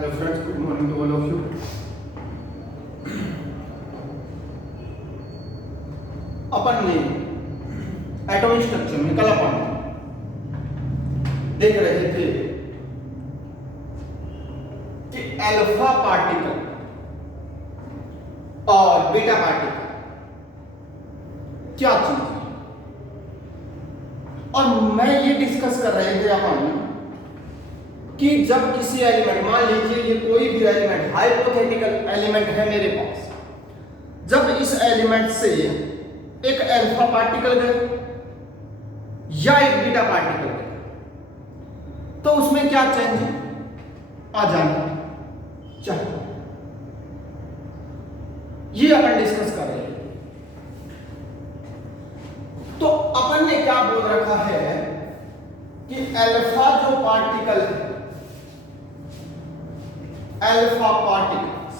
Hello friends, good morning to all of you. अपन ने atomic structure में कल अपन देख रहे थे कि अल्फा पार्टिकल और बीटा पार्टिकल क्या चीज है, और मैं ये डिस्कस कर रहे थे अपन कि जब किसी एलिमेंट, मान लीजिए ये कोई भी एलिमेंट, हाइपोथेटिकल एलिमेंट है मेरे पास, जब इस एलिमेंट से एक अल्फा पार्टिकल गए या एक बीटा पार्टिकल गए तो उसमें क्या चेंज आ जाना चाहिए, ये अपन डिस्कस कर रहे हैं। तो अपन ने क्या बोल रखा है कि अल्फा जो पार्टिकल है, अल्फा पार्टिकल्स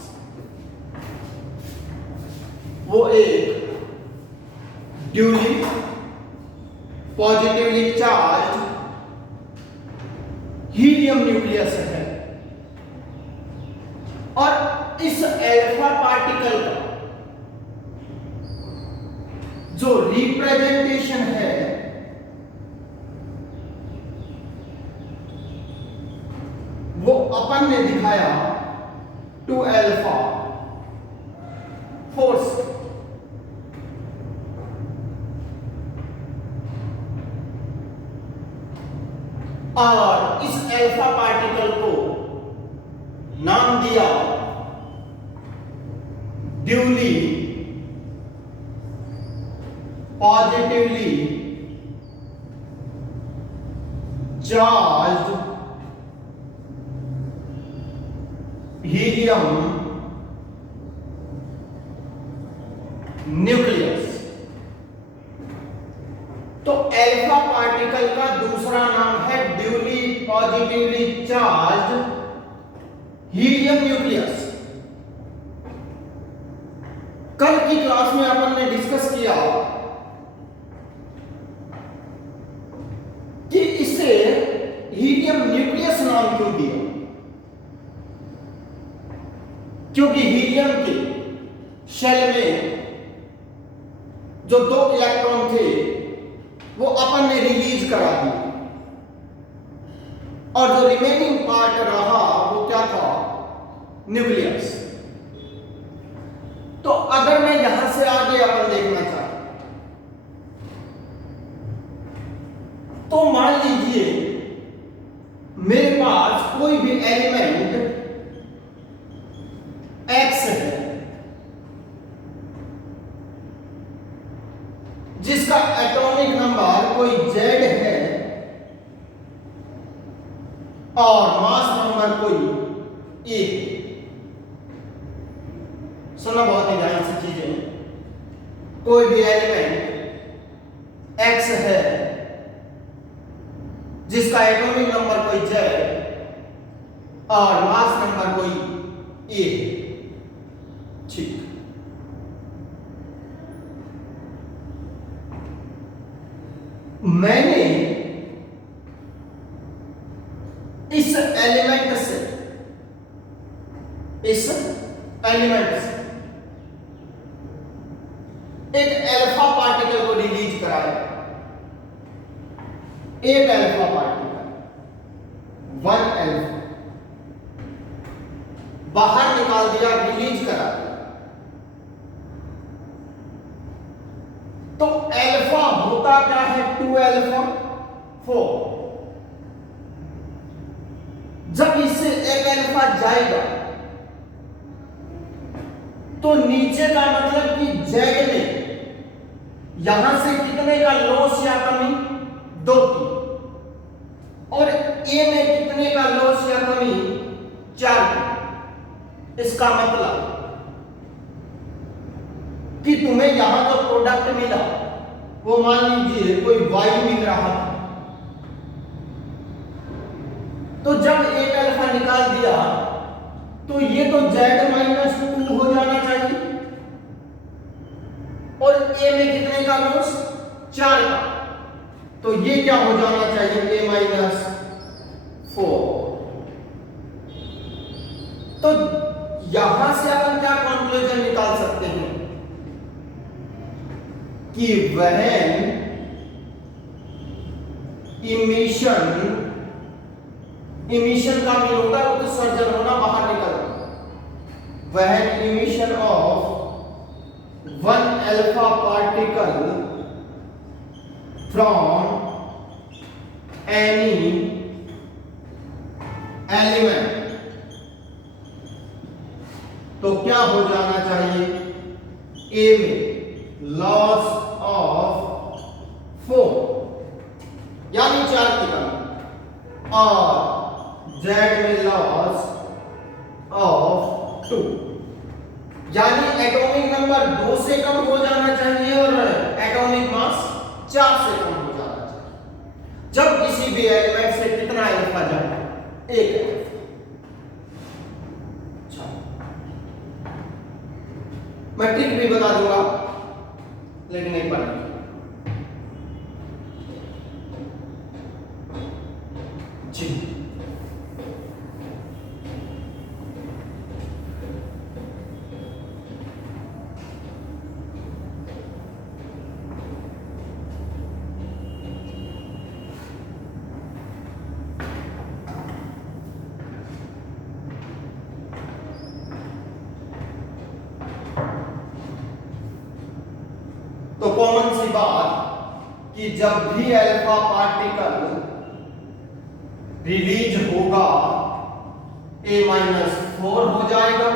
वो एक duly positively charge helium nucleus है, और इस अल्फा पार्टिकल का जो रिप्रेजेंटेशन है वो अपन ने दिखाया 2 अल्फा फोर्स, और इस अल्फा पार्टिकल को नाम दिया duly positively charged helium nucleus. तो अल्फा पार्टिकल का दूसरा नाम है duly positively charged helium nucleus. कल की क्लास में अपन ने डिस्कस किया कि इसे हीलियम न्यूक्लियस नाम क्यों दिया, क्योंकि हीलियम के शेल में जो 2 इलेक्ट्रॉन थे वो अपन ने रिलीज करा दिए, और जो रिमेनिंग पार्ट रहा वो क्या था, न्यूक्लियस। तो अगर मैं यहां से आगे अपन देखना चाहूं तो मान लीजिए मेरे पास कोई भी एलिमेंट एक्स है जिसका एटॉमिक नंबर कोई जेड है और मास नंबर कोई ए। सुना बहुत ही ध्यान से चीजें, कोई भी एलिमेंट एक्स है जिसका एटॉमिक नंबर कोई जेड और मास नंबर कोई ए, ठीक। मैंने इस एलिमेंट से एक अल्फा पार्टिकल को रिलीज कराया, एक अल्फा पार्टिकल 1 अल्फा बाहर निकाल दिया, रिलीज करा दिया। तो अल्फा होता क्या है, 2 अल्फा 4। जब इससे एक अल्फा जाएगा तो नीचे का मतलब कि जेड में यहां से कितने का लॉस या कमी, 2 की, और ए में कितने का लॉस या कमी, 4 की। इसका मतलब कि तुम्हें यहां जो प्रोडक्ट मिला वो मान लीजिए कोई वाई मिल रहा था, तो जब एक अल्फा निकाल दिया तो ये तो Z-2 हो जाना चाहिए, और ए में कितने का लॉस, 4 का, तो ये क्या हो जाना चाहिए, A-4। कि when इमिशन का मीन होता है उत्सर्जन होना, बाहर निकलना। when emission of one alpha particle from any element, तो क्या हो जाना चाहिए? ए में लॉस ऑफ 4 यानी 4 की कमी, और जेड में लॉस ऑफ 2 यानी एटॉमिक नंबर 2 से कम हो जाना चाहिए और एटॉमिक मास 4 से कम हो जाना चाहिए। जब किसी भी एलिमेंट से कितना अल्फा जाए? 1 अल्फा। मैं ट्रिक भी बता दूंगा, लेकिन एक बार जी। तो कॉमन सी बात कि जब भी अल्फा पार्टिकल रिलीज होगा A-4 हो जाएगा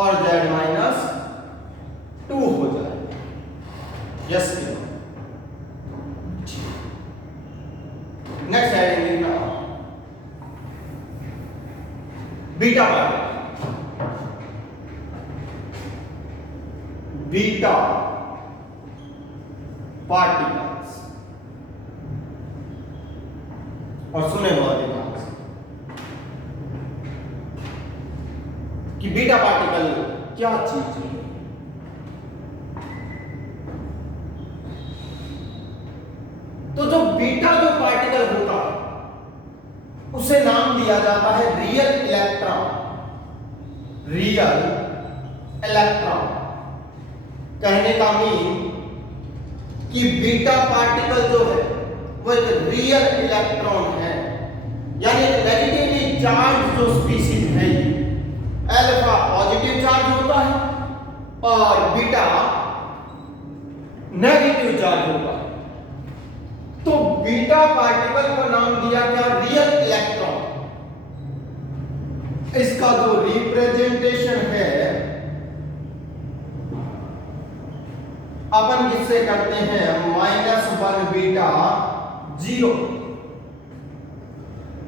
और Z-2 हो जाएगा। यस, नेक्स्ट हेडिंग लिखना बीटा पार्टिकल। बीटा पार्टिकल्स, और सुने बहुत ध्यान से कि बीटा पार्टिकल क्या चीज है। तो जो बीटा जो पार्टिकल होता है उसे नाम दिया जाता है रियल इलेक्ट्रॉन। रियल इलेक्ट्रॉन कहने का मीन कि बीटा पार्टिकल जो है वो एक रियल इलेक्ट्रॉन है, यानी नेगेटिवली चार्ज जो स्पीशीज है। अल्फा पॉजिटिव चार्ज होता है और बीटा नेगेटिव चार्ज होता है। तो बीटा पार्टिकल को नाम दिया गया रियल इलेक्ट्रॉन। इसका जो रिप्रेजेंटेशन है अपन किससे करते हैं? -1 बीटा 0,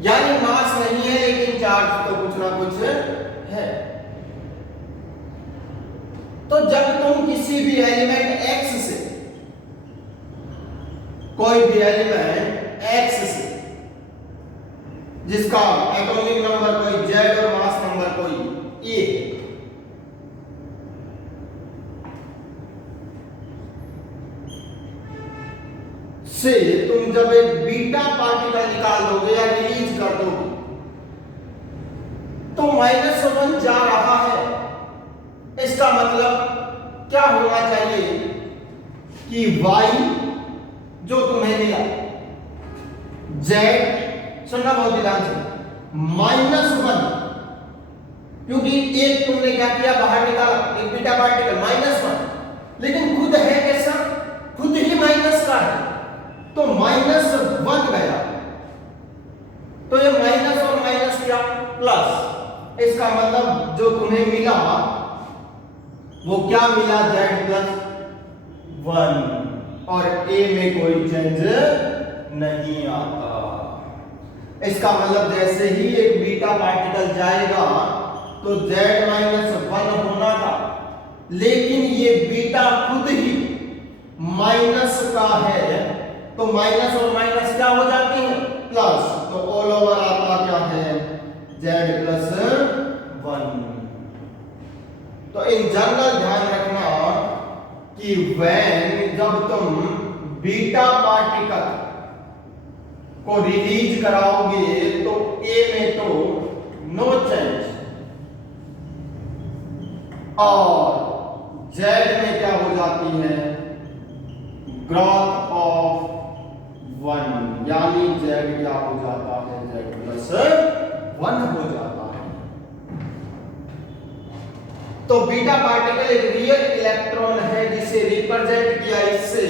यानी मास नहीं है लेकिन चार्ज तो कुछ ना कुछ है। तो जब तुम किसी भी एलिमेंट x से, कोई भी एलिमेंट x से जिसका एटॉमिक नंबर कोई z और मास नंबर कोई a है, से तुम जब एक बीटा पार्टिकल निकाल दोगे या रिलीज कर दोगे तो -1 जा रहा है। इसका मतलब क्या होना चाहिए कि y जो तुम्हें मिला, z, सुनना बहुत ध्यान से, -1, क्योंकि एक तुमने क्या किया, बाहर निकाला एक बीटा पार्टिकल -1, लेकिन खुद है कैसा? खुद ही माइनस का है, तो -1 गया। तो ये माइनस और माइनस क्या? प्लस। इसका मतलब जो तुम्हें मिला वो क्या मिला? Z+1, और A में कोई चेंज नहीं आता। इसका मतलब जैसे ही एक बीटा पार्टिकल जाएगा तो Z-1 होना था, लेकिन ये बीटा खुद ही माइनस का है, तो माइनस और माइनस क्या हो जाते हैं? प्लस। तो ऑल ओवर आता क्या है? Z+1। तो इन जनरल ध्यान रखना कि व्हेन जब तुम बीटा पार्टिकल को रिलीज कराओगे तो A में तो नो चेंज, और Z में क्या हो जाती है? ग्रोथ ऑफ 1, यानी z क्या हो जाता है, z+1 हो जाता है। तो बीटा पार्टिकल एक रियल इलेक्ट्रॉन है जिसे रिप्रेजेंट किया इससे,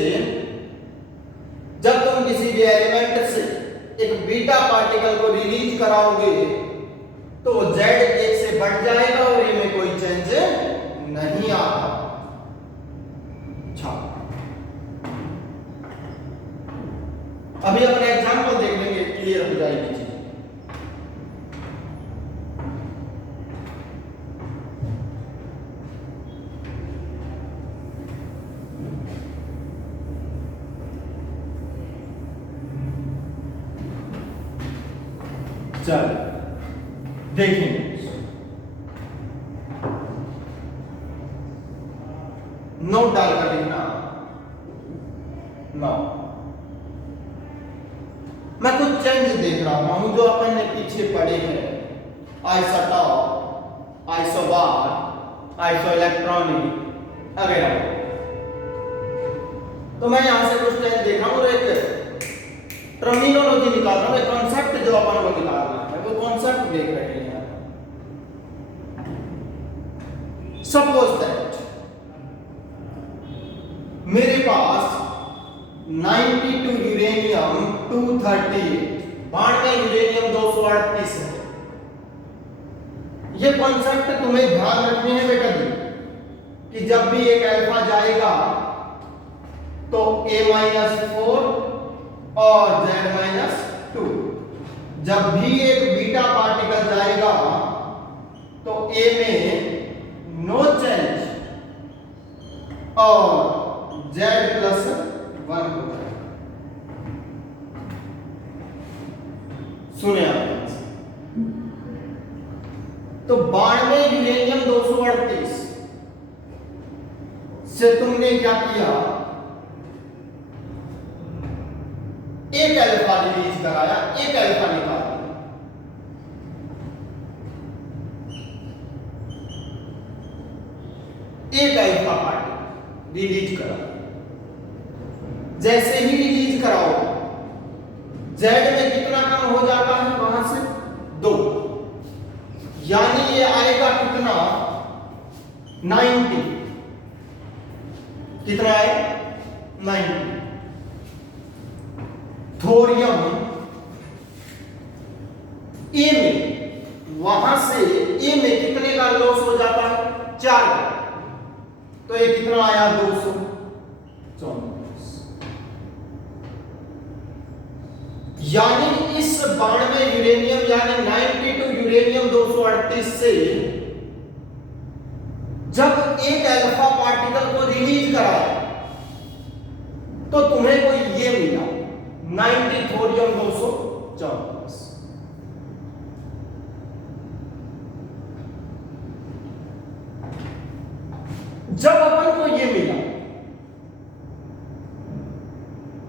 जब तुम किसी भी एलिमेंट से एक बीटा पार्टिकल को रिलीज कराओगे तो z 1 से बढ़ जाएगा और ये में कोई चेंज नहीं आता। अच्छा, अभी अपने एग्जाम्पल देख लेंगे, क्लियर हो जाएगी चीज। चल देखेंगे, नोट डालकर लिखना। नो, मैं कुछ चेंज देख रहा हूं जो अपन ने पीछे पढ़े हैं, आइसोटॉप, आइसोबार, आइसोइलेक्ट्रॉनिक वगैरह। तो मैं यहां से कुछ चेंज देख रहा हूं और एक टर्मिनोलॉजी निकाल रहा हूं, एक कॉन्सेप्ट जो अपन को निकालना है वो कॉन्सेप्ट देख रहे हैं। सपोज दैट मेरे पास 92 यूरेनियम 238, 92 यूरेनियम 238 है। ये कॉन्सेप्ट तुम्हें ध्यान रखने हैं बेटा जी, कि जब भी एक अल्फा जाएगा तो A-4 और Z-2, जब भी एक बीटा पार्टिकल जाएगा तो A में नो चेंज और Z+1 हो जाएगा। सुने आप, तो 92 यूरेनियम 238 से तुमने क्या किया, एक अल्फा रिलीज कराया, एक अल्फा निकाल दिया। एक अल्फा पार्टिकल रिलीज करा, जैसे ही रिलीज कराओ Z में कितना कम हो जाता है, वहां से 2, यानी ये आएगा कितना 90, कितना है 90। थोरियम ए में, वहां से ए में कितने का लॉस हो जाता है, 4 का, तो ये कितना आया 234। यानी इस 92 यूरेनियम यानी 92 यूरेनियम 238 से जब एक अल्फा पार्टिकल को रिलीज कराया तो तुम्हें कोई ये मिला 90 थोरियम 234। जब अपन को ये मिला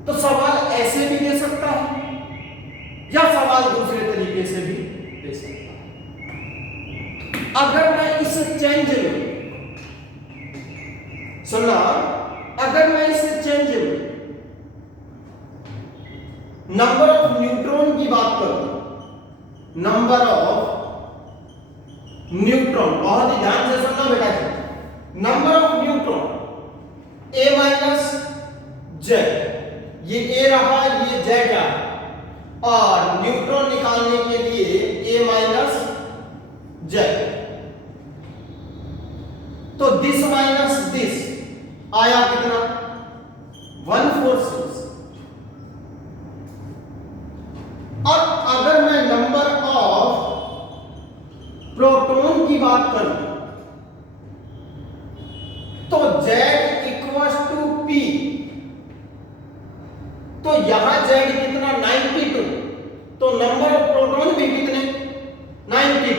तो सवाल ऐसे भी दे सकता है या सवाल दूसरे तरीके से भी दे सकता है। अगर मैं इस चेंज में, सुना, अगर मैं इस चेंज में नंबर ऑफ न्यूट्रॉन की बात करूं, नंबर ऑफ न्यूट्रॉन, बहुत ही ध्यान से सुनना बेटा जी, नंबर ऑफ न्यूट्रॉन A-Z, ये A रहा, ये Z रहा, और न्यूट्रॉन निकालने के लिए A-Z, तो दिस माइनस दिस आया कितना 146। और अगर मैं नंबर ऑफ प्रोटॉन की बात करूं तो Z = P, तो यहां Z कितना 92, तो नंबर ऑफ प्रोटॉन भी कितने 92,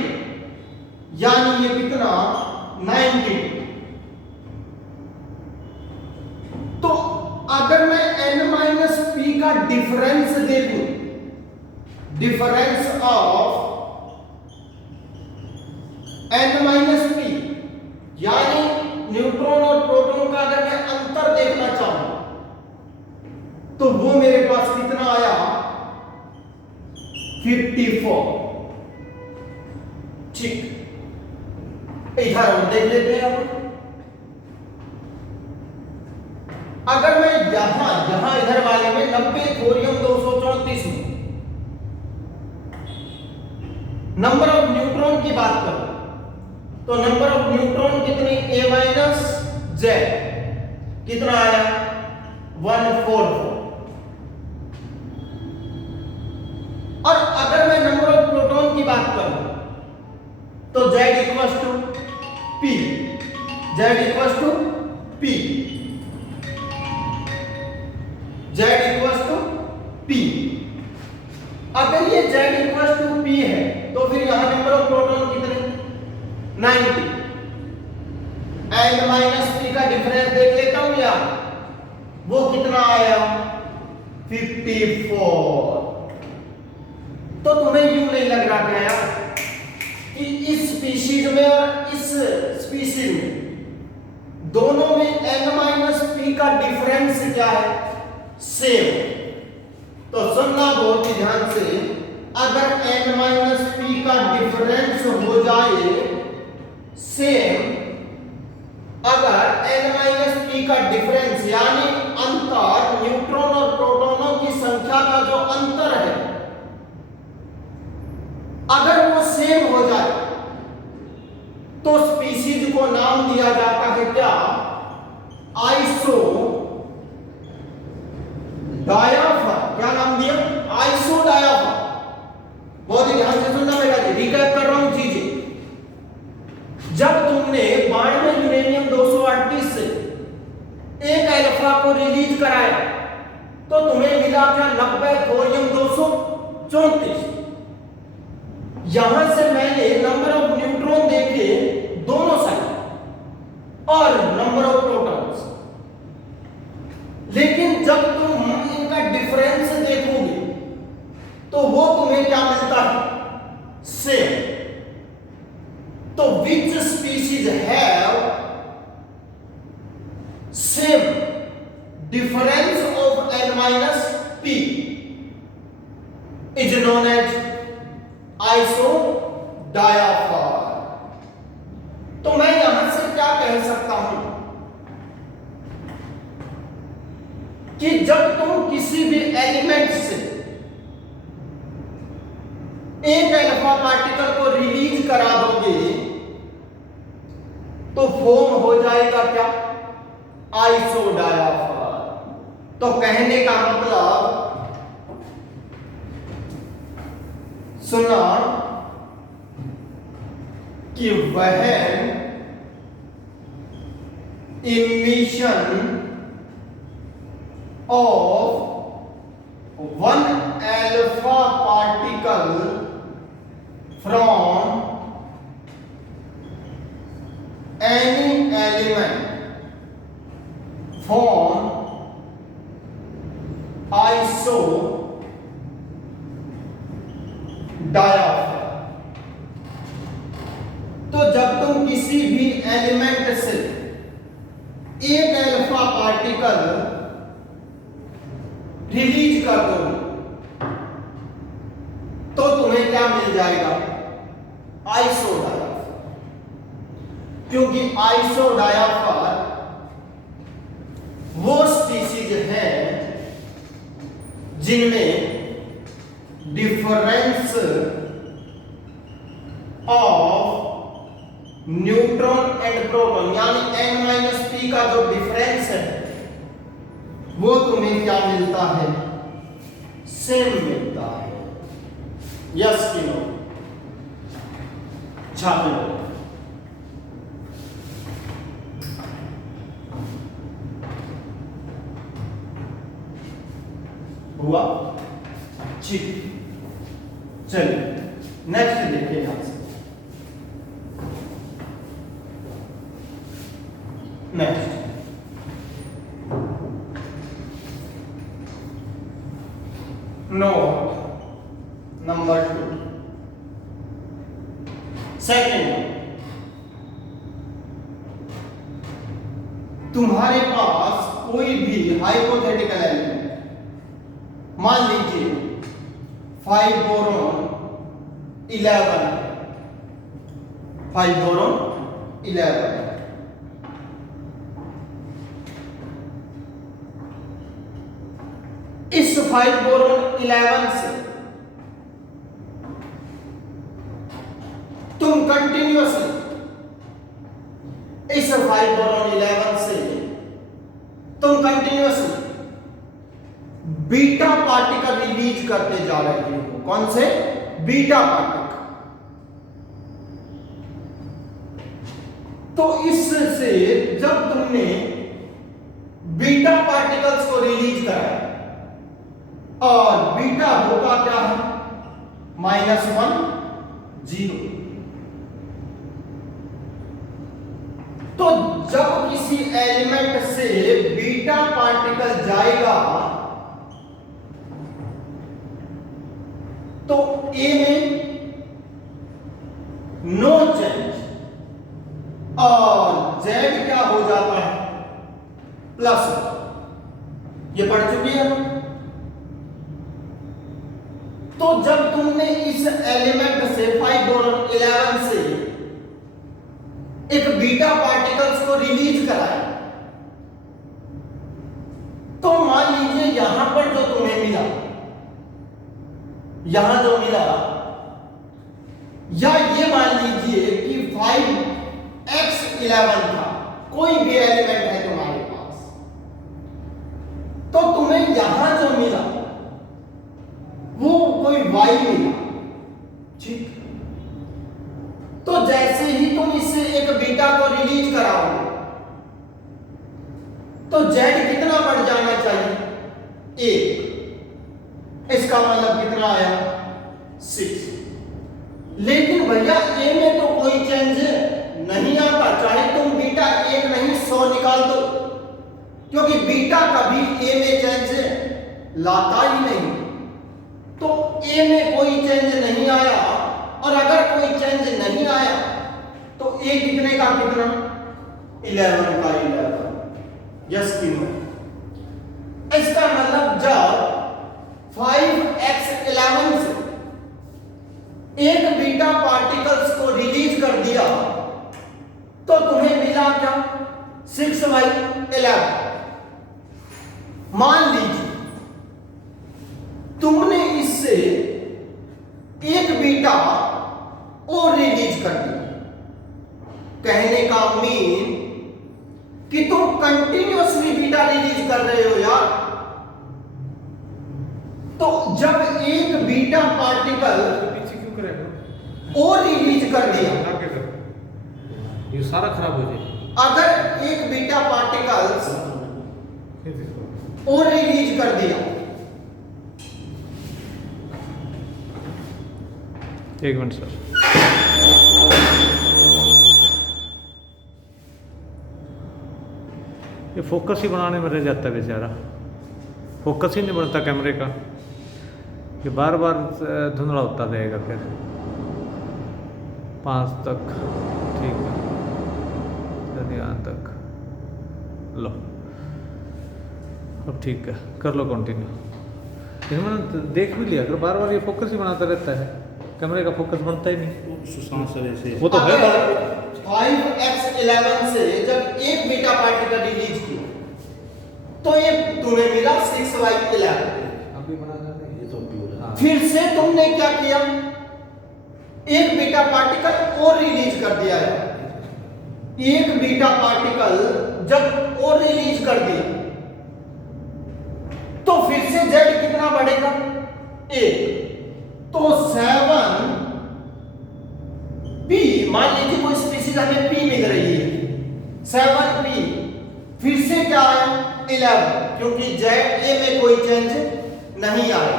यानी ये कितना 92। तो अगर मैं N-P का डिफरेंस देखूं, डिफरेंस ऑफ N-P यानी न्यूट्रॉन और प्रोटॉन का अगर मैं अंतर देखना चाहूं तो वो मेरे पास कितना आया 54। ठीक, इधर हम देख लेते हैं। अगर मैं यहां इधर वाले में 90 थोरियम 234 में नंबर ऑफ न्यूट्रॉन की बात करूं तो नंबर ऑफ न्यूट्रॉन कितनी a माइनस जेड कितना आया 144। और अगर मैं नंबर ऑफ प्रोटॉन की बात करूं तो z equals to p, z equals to p, z equals to p। अगर ये z इक्वल्स टू p है तो फिर यहां नंबर ऑफ प्रोटॉन कितने 90। n माइनस p का डिफरेंस देख लेता हूं यार, वो कितना आया 54। तो तुम्हें यूं नहीं लग रहा क्या यार कि इस स्पीशीज में और इस स्पीशीज में दोनों में n माइनस p का डिफरेंस क्या है सेम। तो सुनना बहुत ही ध्यान से, अगर n माइनस p का डिफरेंस हो जाए सेम, अगर n माइनस p का डिफरेंस यानी अंतर न्यूट्रॉन और प्रोटॉनों की संख्या का जो अंतर है अगर वो सेम हो जाए तो स्पीशीज को नाम दिया जाता है क्या आइसो डायाफर। क्या नाम दिया आइसो डायाफर। बहुत ही ध्यान से सुनना बेटा जी, रिकैप कर रहा हूं चीजें। जब तुमने 92 यूरेनियम 238 से एक अल्फा को रिलीज कराया तो तुम्हें मिला क्या 90 थोरियम 234। यहां से मैंने नंबर ऑफ न्यूट्रॉन देखे दोनों साइड और नंबर ऑफ प्रोटॉन्स, लेकिन जब तुम इनका डिफरेंस देखोगे तो वो तुम्हें क्या मिलता है सेम। तो which species have same difference of n minus p is known as isodiaphers. तो मैं यहां से क्या कह सकता हूं कि जब तुम किसी भी एलिमेंट से एक अल्फा पार्टिकल को रिलीज करा दोगे तो फॉर्म हो जाएगा क्या आइसो डायाफर। तो कहने का मतलब सुना कि वह emission of one alpha particle from any element form isodiaphers. तो जब तुम किसी भी एलिमेंट से एक अल्फा पार्टिकल रिलीज कर दो तो तुम्हें क्या मिल जाएगा आइसो डायाफर। क्योंकि आइसो डायाफर वो स्पीशीज है जिनमें difference of neutron and proton यानी n माइनस p का जो डिफरेंस है वो तुम्हें क्या मिलता है सेम मिलता है। यस कि नो छाप लो। हुआ ठीक। चलिए नेक्स्ट देखिए यहां से। नेक्स्ट नोट नंबर 2 सेकेंड, तुम्हारे पास कोई भी हाइपोथेटिकल एलिमेंट मान लीजिए 5 बोरॉन 11, 5 बोरॉन 11, इस 5 बोरॉन 11 से तुम कंटिन्यूअसली इस 5 बोरॉन 11 से तुम कंटिन्यूअसली बीटा पार्टिकल रिलीज करते जा रहे हो। कौन से? Beta particle. तो इससे जब तुमने बीटा पार्टिकल्स को रिलीज कराया और बीटा होगा क्या है? -1 0। तो जब किसी एलिमेंट से बीटा पार्टिकल जाएगा तो ए में नो चेंज और जेड क्या हो जाता है? प्लस। ये पढ़ चुकी है। तो जब तुमने इस एलिमेंट से 5 बोरॉन 11 से एक बीटा पार्टिकल्स को रिलीज कराया तो मान लीजिए यहां पर जो तुम्हें मिला, यहां जो मिला, या ये मान लीजिए कि 5x11 था, कोई भी एलिमेंट है तुम्हारे पास, तो तुम्हें यहां जो मिला वो कोई y मिला, ठीक। तो जैसे ही तुम इससे एक बीटा को रिलीज कराओगे तो z कितना बढ़ जाना चाहिए? 1। इसका मतलब कितना आया? 6। लेकिन भैया a में तो कोई चेंज नहीं आता, चाहे तुम बीटा 1 नहीं 100 निकाल दो, क्योंकि बीटा कभी a में चेंज लाता ही नहीं। तो a में कोई चेंज नहीं आया, और अगर कोई चेंज नहीं आया तो a कितने का कितना? 11 का 11। यस कि नो? इसका मतलब जब 5x11 से एक बीटा पार्टिकल्स को रिलीज कर दिया तो तुम्हें मिला क्या? 6/11। मान लीजिए तुमने इससे एक बीटा और रिलीज कर दिया। कहने का मीन कि तुम कंटिन्यूअसली बीटा रिलीज कर रहे हो यार। तो जब एक बीटा पार्टिकल पीछे क्यों करेगा और रिलीज कर दिया, ये सारा खराब हो जाए। अगर एक बीटा पार्टिकल्स और रिलीज कर दिया, एक मिनट सर, ये फोकस ही बनाने में रह जाता है बेचारा, फोकस ही नहीं बनता कैमरे का, ये बार बार धुंधला होता रहेगा। फिर 5 तक ठीक है, ध्यान तक लो, अब ठीक है, कर लो कंटिन्यू। लेकिन मैंने देख भी लिया, अगर बार बार ये फोकस ही बनाता रहता है, कैमरे का फोकस बनता ही नहीं। वो तो है 5x11 से जब एक बीटा पार्टिकल रिलीज किया तो ये तुम्हें मिला 6/11। फिर से तुमने क्या किया? एक बीटा पार्टिकल और रिलीज कर दिया है। एक बीटा पार्टिकल जब और रिलीज कर दिया तो फिर से z कितना बढ़ेगा? 1। तो 7p, मान लीजिए कोई स्पीशीज हमें p मिल रही है, 7p, फिर से क्या आया? 11, क्योंकि z a में कोई चेंज नहीं आया।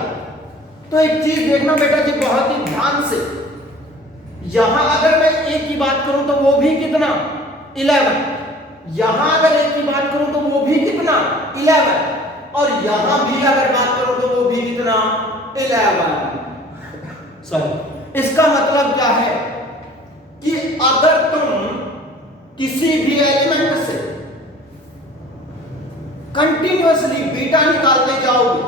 तो एक चीज देखना बेटा जी बहुत ही ध्यान से, यहां अगर मैं a की बात करूं तो वो भी कितना? 11। यहां अगर a की बात करूं तो वो भी कितना? 11। और यहां भी अगर बात करूं तो वो भी कितना? 11। सॉरी, इसका मतलब क्या है कि अगर तुम किसी भी एलिमेंट से कंटिन्यूअसली बीटा निकालते जाओगे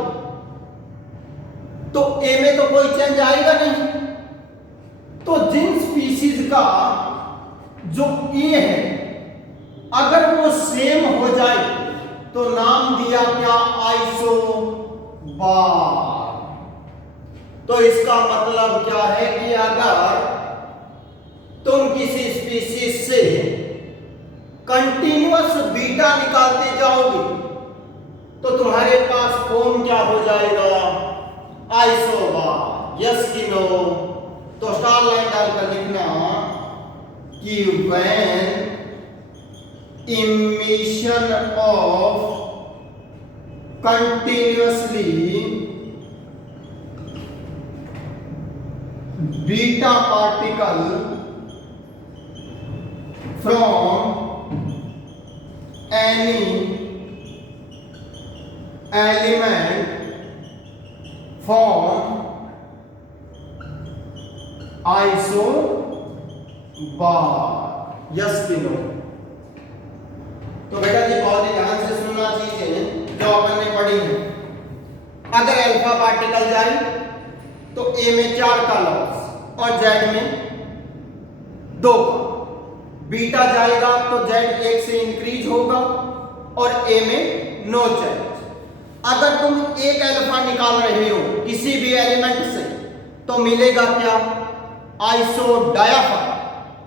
तो ए में तो कोई चेंज आएगा नहीं। तो जिन स्पीशीज का जो ए है अगर वो सेम हो जाए तो नाम दिया क्या, आइसोबार। तो इसका मतलब क्या है कि अगर तुम किसी स्पीशीज से कंटिन्यूअस बीटा निकालते जाओगे तो तुम्हारे पास फॉर्म क्या हो जाएगा, आइसोबार। यस कि नो? तो स्टार लाइन डालकर लिखना कि when emission of continuously beta particle from any element form isobar। Yes कि नो? तो बेटा जी बहुत ही ध्यान से सुनना चीजें जो अपन ने पढ़ी है। अगर अल्फा पार्टिकल जाए तो ए में 4 का लॉस और जेड में 2 का। बीटा जाएगा तो जेड 1 से इंक्रीज होगा और ए में नो चेंज। अगर तुम एक अल्फा निकाल रहे हो किसी भी एलिमेंट से तो मिलेगा क्या, आइसोडायाफर।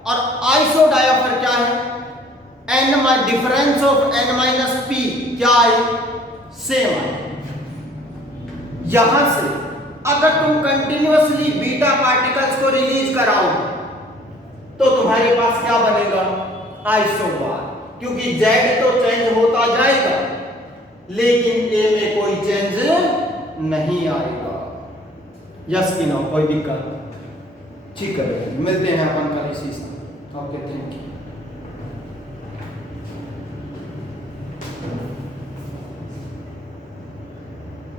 और आइसोडायाफर क्या है, an difference of n minus P क्या है, सेम है। यहां से अगर तुम कंटिन्यूअसली बीटा पार्टिकल्स को रिलीज कराओ तो तुम्हारे पास क्या बनेगा, आइसोबार। क्योंकि जेड तो चेंज होता जाएगा लेकिन ए में कोई चेंज नहीं आएगा। यस कि नो? कोई दिक्कत? ठीक है, मिलते हैं अपन कल इसी से। Okay, thank you.